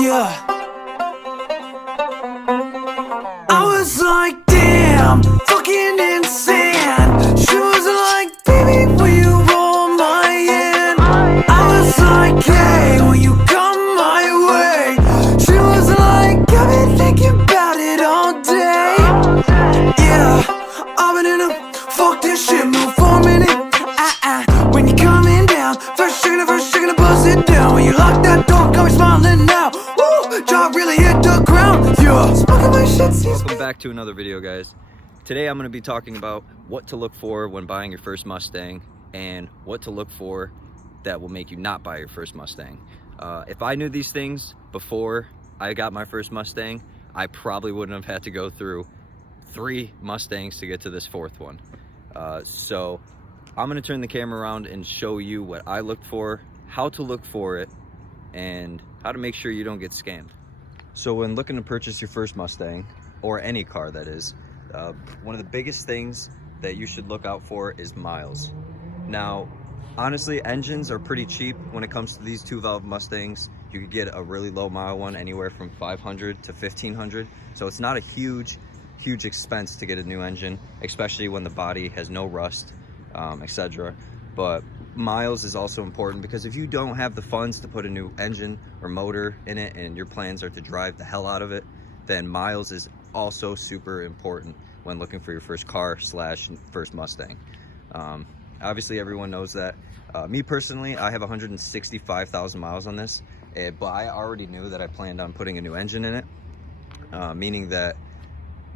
Yeah, I was like, damn, fucking insane. She was like, baby, will you roll my hand? I was like, hey, will you come my way? She was like, I've been thinking about it all day. Yeah, I've been in a fuck this shit mood for a minute. When you're coming down, first you're gonna buzz it down. When you lock that door, got me smiling now. Woo, jaw really hit the ground. Yeah, smoking my shit. Welcome back to another video, guys. Today I'm going to be talking about what to look for when buying your first Mustang and what to look for that will make you not buy your first Mustang. If I knew these things before I got my first Mustang, I probably wouldn't have had to go through 3 Mustangs to get to this 4th one. So I'm going to turn the camera around and show you what I looked for, how to look for it, and how to make sure you don't get scammed. So when looking to purchase your first Mustang, or any car that is, one of the biggest things that you should look out for is miles. Now, honestly, engines are pretty cheap when it comes to these 2-valve Mustangs. You could get a really low mile one anywhere from 500 to 1500. So it's not a huge expense to get a new engine, especially when the body has no rust, etc. But miles is also important, because if you don't have the funds to put a new engine or motor in it and your plans are to drive the hell out of it, then miles is also super important when looking for your first car / first Mustang. Obviously everyone knows that. Me personally, I have 165,000 miles on this, but I already knew that I planned on putting a new engine in it, meaning that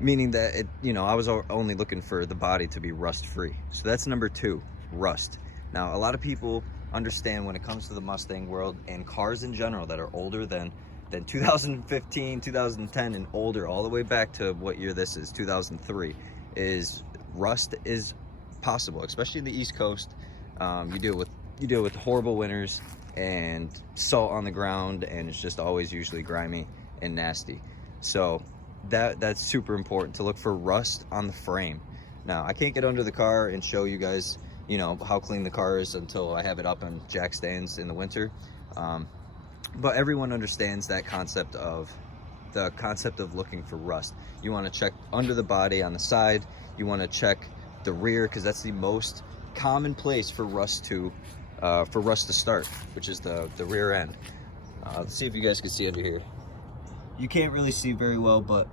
it, you know, I was only looking for the body to be rust free. So that's number 2, rust. Now, a lot of people understand when it comes to the Mustang world and cars in general that are older than 2015, 2010 and older, all the way back to what year this is, 2003, is rust is possible, especially in the East Coast. You deal with horrible winters and salt on the ground, and it's just always usually grimy and nasty. So that's super important to look for rust on the frame. Now, I can't get under the car and show you guys, you know, how clean the car is until I have it up on jack stands in the winter. But everyone understands that concept of looking for rust. You want to check under the body on the side. You want to check the rear, because that's the most common place for rust to start, which is the rear end. Let's see if you guys can see under here. You can't really see very well, but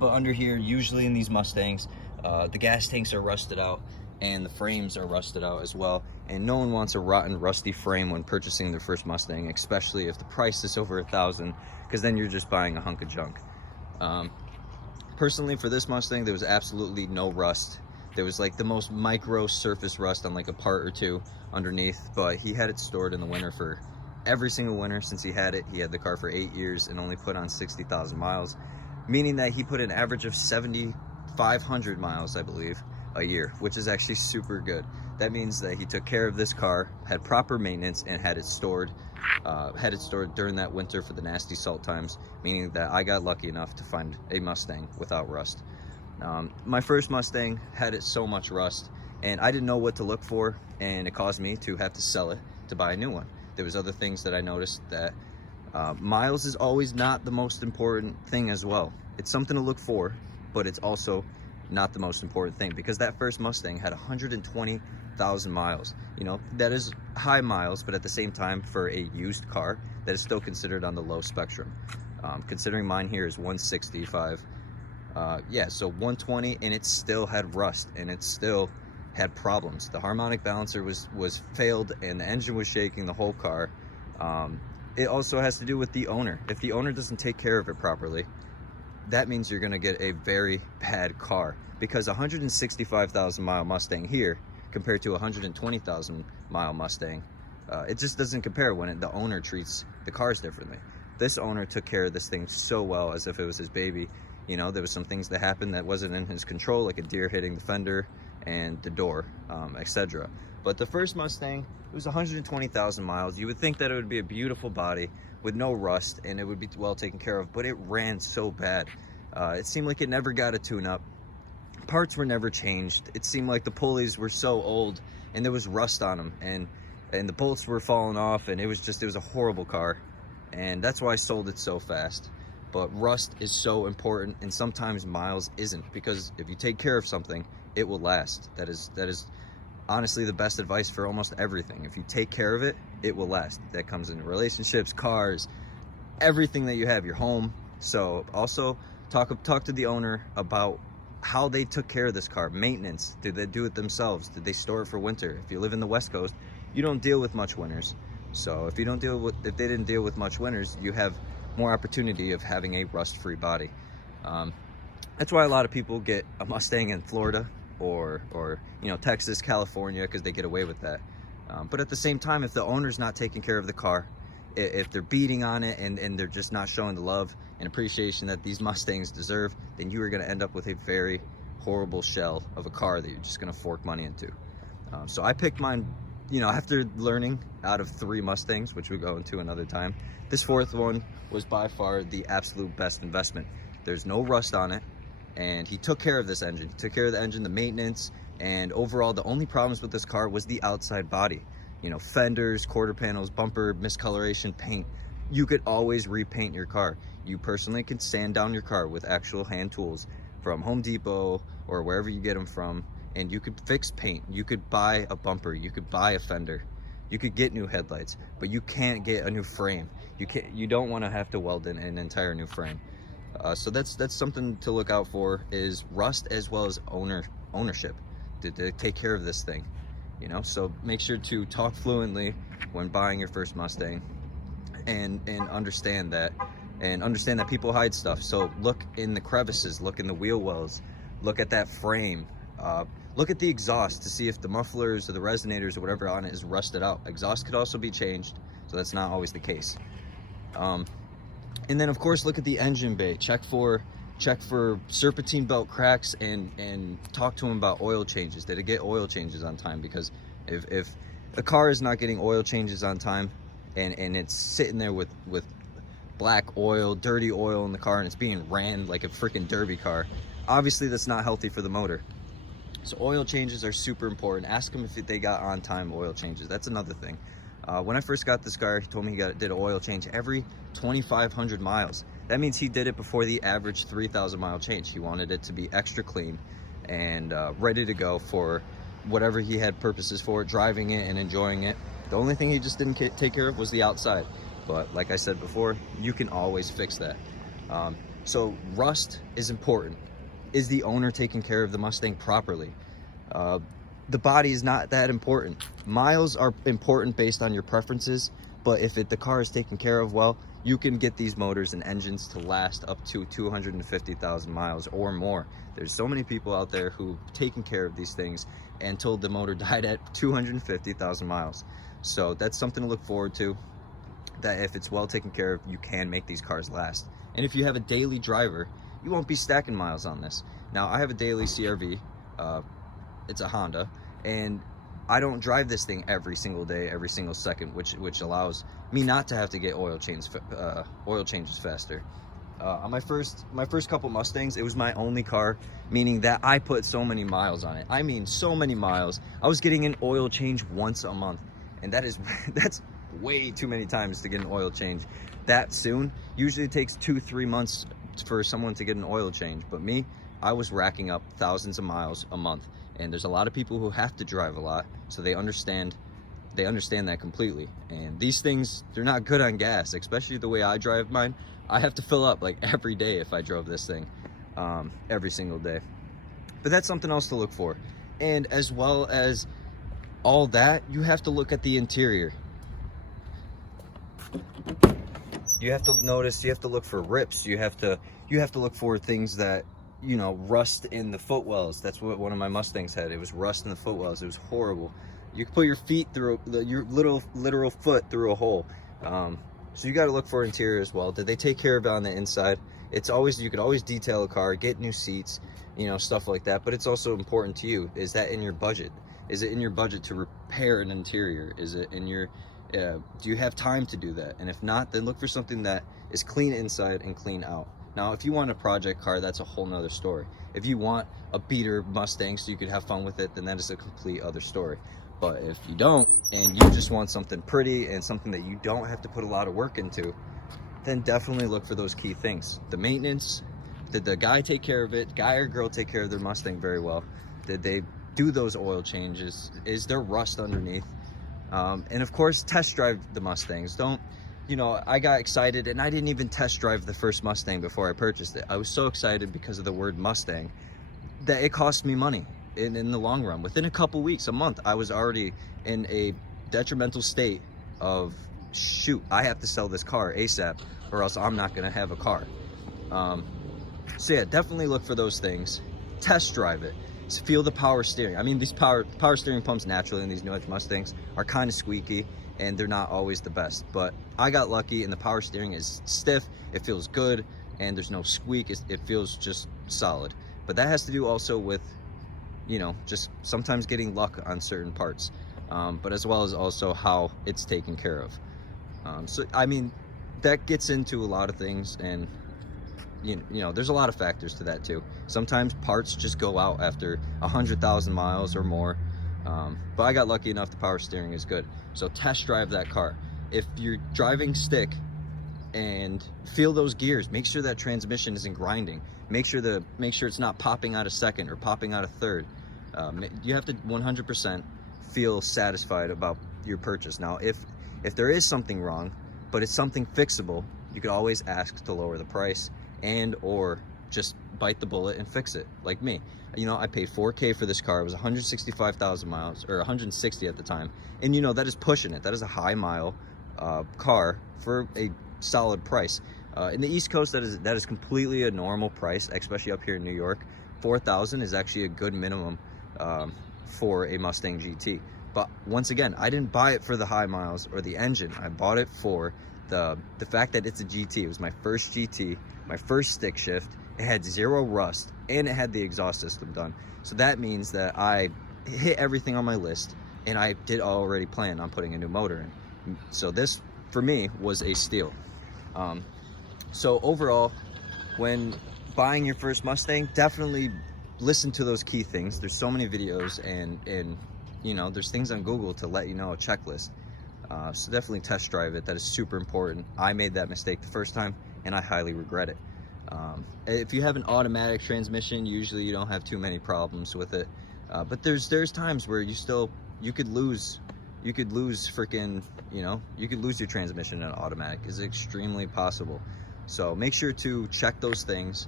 under here, usually in these Mustangs, the gas tanks are rusted out and the frames are rusted out as well. And no one wants a rotten, rusty frame when purchasing their first Mustang, especially if the price is over $1,000, because then you're just buying a hunk of junk. Personally, for this Mustang, there was absolutely no rust. There was like the most micro surface rust on like a part or two underneath, but he had it stored in the winter for every single winter since he had it. He had the car for 8 years and only put on 60,000 miles, meaning that he put an average of 7,500 miles, I believe, a year, which is actually super good. That means that he took care of this car, had proper maintenance, and had it stored during that winter for the nasty salt times, meaning that I got lucky enough to find a Mustang without rust. My first Mustang had it so much rust, and I didn't know what to look for, and it caused me to have to sell it to buy a new one. There was other things that I noticed, that miles is always not the most important thing as well. It's something to look for, but it's also not the most important thing, because that first Mustang had 120,000 miles. You know, that is high miles, but at the same time, for a used car, that is still considered on the low spectrum. Considering mine here is 165, yeah, so 120, and it still had rust, and it still had problems. The harmonic balancer was failed, and the engine was shaking the whole car. It also has to do with the owner. If the owner doesn't take care of it properly, that means you're gonna get a very bad car, because 165,000 mile Mustang here compared to 120,000 mile Mustang, it just doesn't compare when the owner treats the cars differently. This owner took care of this thing so well, as if it was his baby. You know, there was some things that happened that wasn't in his control, like a deer hitting the fender and the door, etc. But the first Mustang, it was 120,000 miles. You would think that it would be a beautiful body with no rust and it would be well taken care of, but it ran so bad. It seemed like it never got a tune-up. Parts were never changed. It seemed like the pulleys were so old and there was rust on them, and the bolts were falling off, and it was a horrible car. and that's why I sold it so fast. But rust is so important, and sometimes miles isn't, because if you take care of something, it will last. That is honestly the best advice for almost everything. If you take care of it, it will last. That comes in relationships, cars, everything that you have, your home. So also talk to the owner about how they took care of this car. Maintenance, did they do it themselves? Did they store it for winter? If you live in the West Coast, you don't deal with much winters. So if they didn't deal with much winters, you have more opportunity of having a rust-free body. That's why a lot of people get a Mustang in Florida or you know, Texas, California, because they get away with that. But at the same time, if the owner's not taking care of the car, if they're beating on it and they're just not showing the love and appreciation that these Mustangs deserve, then you are going to end up with a very horrible shell of a car that you're just going to fork money into. So I picked mine, you know, after learning out of 3 Mustangs, which we'll go into another time. This 4th one was by far the absolute best investment. There's no rust on it, and he took care of this engine. He took care of the engine, the maintenance, and overall the only problems with this car was the outside body. You know, fenders, quarter panels, bumper, miscoloration, paint. You could always repaint your car. You personally can sand down your car with actual hand tools from Home Depot or wherever you get them from, and you could fix paint. You could buy a bumper, you could buy a fender, you could get new headlights, but you can't get a new frame. You don't want to have to weld in an entire new frame. So that's something to look out for, is rust as well as ownership to take care of this thing. You know, so make sure to talk fluently when buying your first Mustang, and understand that people hide stuff. So look in the crevices, look in the wheel wells, look at that frame, look at the exhaust to see if the mufflers or the resonators or whatever on it is rusted out. Exhaust could also be changed, so that's not always the case. And then of course look at the engine bay. Check for serpentine belt cracks, and talk to them about oil changes. Did it get oil changes on time? Because if a car is not getting oil changes on time, and it's sitting there with black oil, dirty oil in the car, and it's being ran like a freaking derby car, obviously that's not healthy for the motor. So oil changes are super important. Ask them if they got on time oil changes. That's another thing. When I first got this car, he told me he did an oil change every 2,500 miles. That means he did it before the average 3,000 mile change. He wanted it to be extra clean and ready to go for whatever he had purposes for it, driving it and enjoying it. The only thing he just didn't take care of was the outside. But like I said before, you can always fix that. So rust is important. Is the owner taking care of the Mustang properly? The body is not that important. Miles are important based on your preferences, but if the car is taken care of well, you can get these motors and engines to last up to 250,000 miles or more. There's so many people out there who've taken care of these things until the motor died at 250,000 miles. So that's something to look forward to, that if it's well taken care of, you can make these cars last. And if you have a daily driver, you won't be stacking miles on this. Now, I have a daily CRV. It's a Honda, and I don't drive this thing every single day, every single second, which allows me not to have to get oil changes faster. On my first couple Mustangs, it was my only car, meaning that I put so many miles on it. I mean, so many miles. I was getting an oil change once a month, and that's way too many times to get an oil change that soon. Usually it takes 2-3 months for someone to get an oil change, but me, I was racking up thousands of miles a month. And there's a lot of people who have to drive a lot, so they understand that completely. And these things, they're not good on gas, especially the way I drive mine. I have to fill up like every day if I drove this thing, every single day. But that's something else to look for. And as well as all that, you have to look at the interior. You have to notice, you have to look for rips, you have to look for things that, you know, rust in the footwells. That's what one of my Mustangs had. It was rust in the footwells. It was horrible. You could put your feet through your literal foot through a hole. So you got to look for interior as well. Did they take care of it on the inside? It's always, you could always detail a car, get new seats, you know, stuff like that. But it's also important to you. Is that in your budget? Is it in your budget to repair an interior? Is it in your do you have time to do that? And if not, then look for something that is clean inside and clean out. Now, if you want a project car, that's a whole nother story. If you want a beater Mustang so you could have fun with it, then that is a complete other story. But if you don't, and you just want something pretty and something that you don't have to put a lot of work into, then definitely look for those key things. The maintenance. Did the guy take care of it? Guy or girl take care of their Mustang very well? Did they do those oil changes? Is there rust underneath? And of course, test drive the Mustangs. Don't, you know, I got excited and I didn't even test drive the first Mustang before I purchased it. I was so excited because of the word Mustang that it cost me money in the long run. Within a couple weeks, a month, I was already in a detrimental state of, shoot, I have to sell this car ASAP or else I'm not gonna have a car. So yeah, definitely look for those things. Test drive it. Feel the power steering. I mean, these power steering pumps naturally in these new age Mustangs are kind of squeaky and they're not always the best, but I got lucky and the power steering is stiff, it feels good, and there's no squeak. It feels just solid. But that has to do also with, you know, just sometimes getting luck on certain parts, but as well as also how it's taken care of. So I mean, that gets into a lot of things, and you know, there's a lot of factors to that too. Sometimes parts just go out after 100,000 miles or more, but I got lucky enough the power steering is good. So test drive that car. If you're driving stick and feel those gears, make sure that transmission isn't grinding. Make sure it's not popping out a second or popping out a third. You have to 100% feel satisfied about your purchase. Now, if there is something wrong, but it's something fixable, you could always ask to lower the price and or just bite the bullet and fix it, like me. You know, I paid $4K for this car. It was 165,000 miles, or 160 at the time, and you know, that is pushing it. That is a high mile car for a solid price. In the East Coast, that is completely a normal price, especially up here in New York. 4,000 is actually a good minimum for a Mustang GT. But once again, I didn't buy it for the high miles or the engine. I bought it for the fact that it's a GT. It was my first GT, my first stick shift. It had zero rust and it had the exhaust system done. So that means that I hit everything on my list, and I did already plan on putting a new motor in. So this, for me, was a steal. So overall, when buying your first Mustang, definitely listen to those key things. There's so many videos and you know, there's things on Google to let you know, a checklist. So definitely test drive it. That is super important. I made that mistake the first time and I highly regret it. If you have an automatic transmission, usually you don't have too many problems with it. But there's times where you could lose freaking, you know, you could lose your transmission in an automatic. It's extremely possible. So make sure to check those things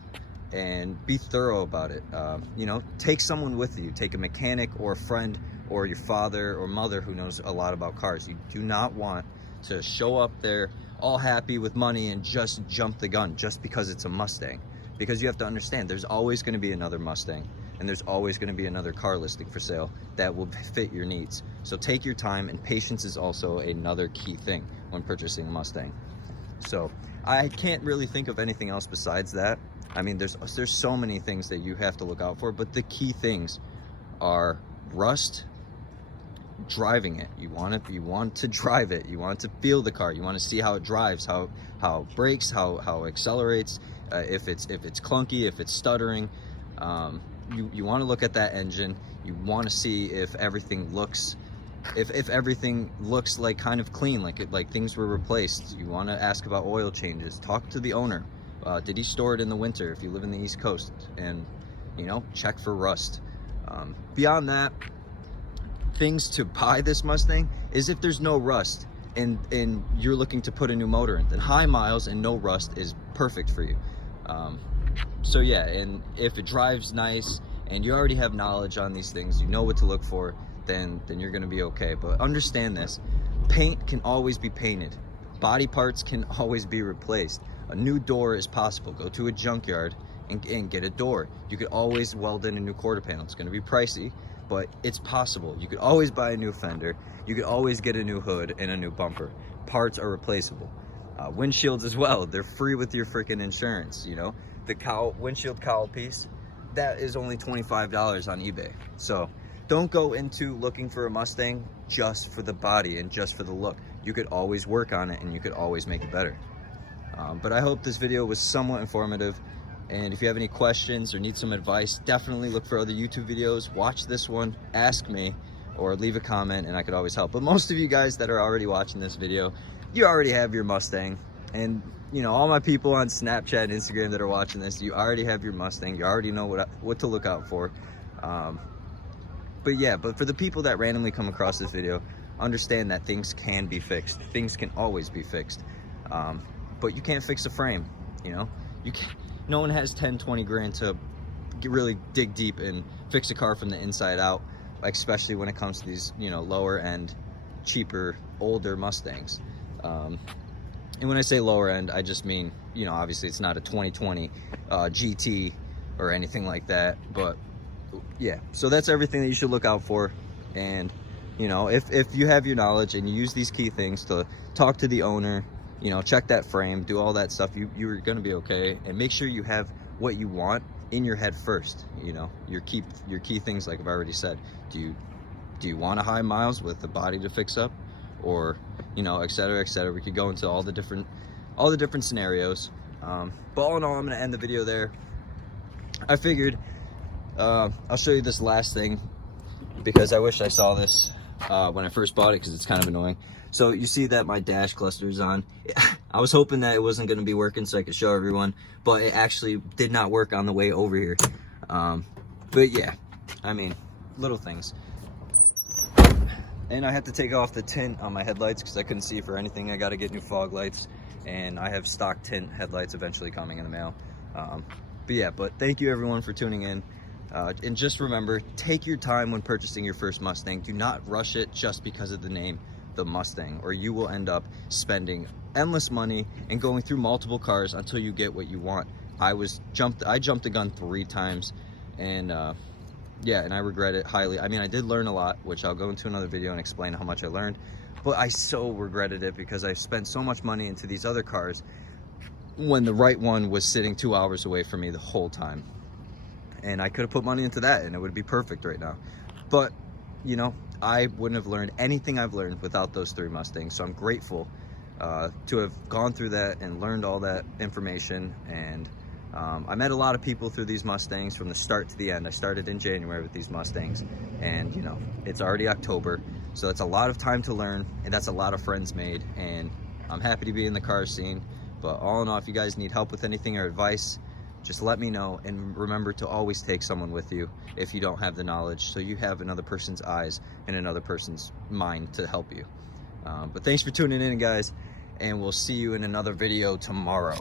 and be thorough about it. You know, take someone with you. Take a mechanic or a friend or your father or mother who knows a lot about cars. You do not want to show up there all happy with money and just jump the gun just because it's a Mustang. Because you have to understand, there's always going to be another Mustang, and there's always going to be another car listing for sale that will fit your needs. So take your time, and patience is also another key thing when purchasing a Mustang. So I can't really think of anything else besides that. I mean, there's so many things that you have to look out for, but the key things are rust, driving it. You want to drive it. You want to feel the car. You want to see how it drives, how it brakes, how it accelerates, if it's clunky, if it's stuttering. You want to look at that engine. You want to see if everything looks like kind of clean, like things were replaced. You want to ask about oil changes. Talk to the owner. Did he store it in the winter if you live in the East Coast? And you know, check for rust. Beyond that, things to buy this Mustang is if there's no rust and you're looking to put a new motor in, then high miles and no rust is perfect for you. So yeah, and if it drives nice and you already have knowledge on these things, you know what to look for, then you're gonna be okay. But understand this, paint can always be painted. Body parts can always be replaced. A new door is possible. Go to a junkyard and get a door. You could always weld in a new quarter panel. It's gonna be pricey, but it's possible. You could always buy a new fender. You could always get a new hood and a new bumper. Parts are replaceable. Windshields as well. They're free with your freaking insurance, you know? The windshield cowl piece, that is only $25 on eBay. So don't go into looking for a Mustang just for the body and just for the look. You could always work on it and you could always make it better. But I hope this video was somewhat informative. And if you have any questions or need some advice, definitely look for other YouTube videos. Watch this one, ask me, or leave a comment and I could always help. But most of you guys that are already watching this video, you already have your Mustang. And you know, all my people on Snapchat and Instagram that are watching this, you already have your Mustang. You already know what to look out for. But yeah, but for the people that randomly come across this video, understand that things can be fixed. Things can always be fixed. But you can't fix a frame, you know? You can't, no one has 10, 20 grand to really dig deep and fix a car from the inside out, especially when it comes to these, you know, lower end, cheaper, older Mustangs. And when I say lower end, I just mean, you know, obviously it's not a 2020 GT or anything like that, but yeah, so that's everything that you should look out for. And you know, if you have your knowledge and you use these key things to talk to the owner, you know, check that frame, do all that stuff, you're gonna be okay. And make sure you have what you want in your head first. You know, your key things, like I've already said. Do you want a high miles with the body to fix up, or you know, et cetera, et cetera. We could go into all the different scenarios. But all in all, I'm gonna end the video there. I figured I'll show you this last thing, because I wish I saw this when I first bought it, because it's kind of annoying. So you see that my dash cluster is on. I was hoping that it wasn't going to be working so I could show everyone, but it actually did not work on the way over here. But yeah, I mean, little things. And I had to take off the tint on my headlights because I couldn't see for anything. I got to get new fog lights, and I have stock tint headlights eventually coming in the mail. But yeah, but thank you everyone for tuning in. And just remember, take your time when purchasing your first Mustang. Do not rush it just because of the name, the Mustang, or you will end up spending endless money and going through multiple cars until you get what you want. I jumped the gun 3 times, and yeah, and I regret it highly. I mean, I did learn a lot, which I'll go into another video and explain how much I learned, but I so regretted it because I spent so much money into these other cars when the right one was sitting 2 hours away from me the whole time. And I could have put money into that and it would be perfect right now. But, you know, I wouldn't have learned anything I've learned without those 3 Mustangs. So I'm grateful to have gone through that and learned all that information. And I met a lot of people through these Mustangs from the start to the end. I started in January with these Mustangs, and you know, it's already October. So it's a lot of time to learn, and that's a lot of friends made. And I'm happy to be in the car scene. But all in all, if you guys need help with anything or advice, just let me know. And remember to always take someone with you if you don't have the knowledge, so you have another person's eyes and another person's mind to help you. But thanks for tuning in, guys, and we'll see you in another video tomorrow.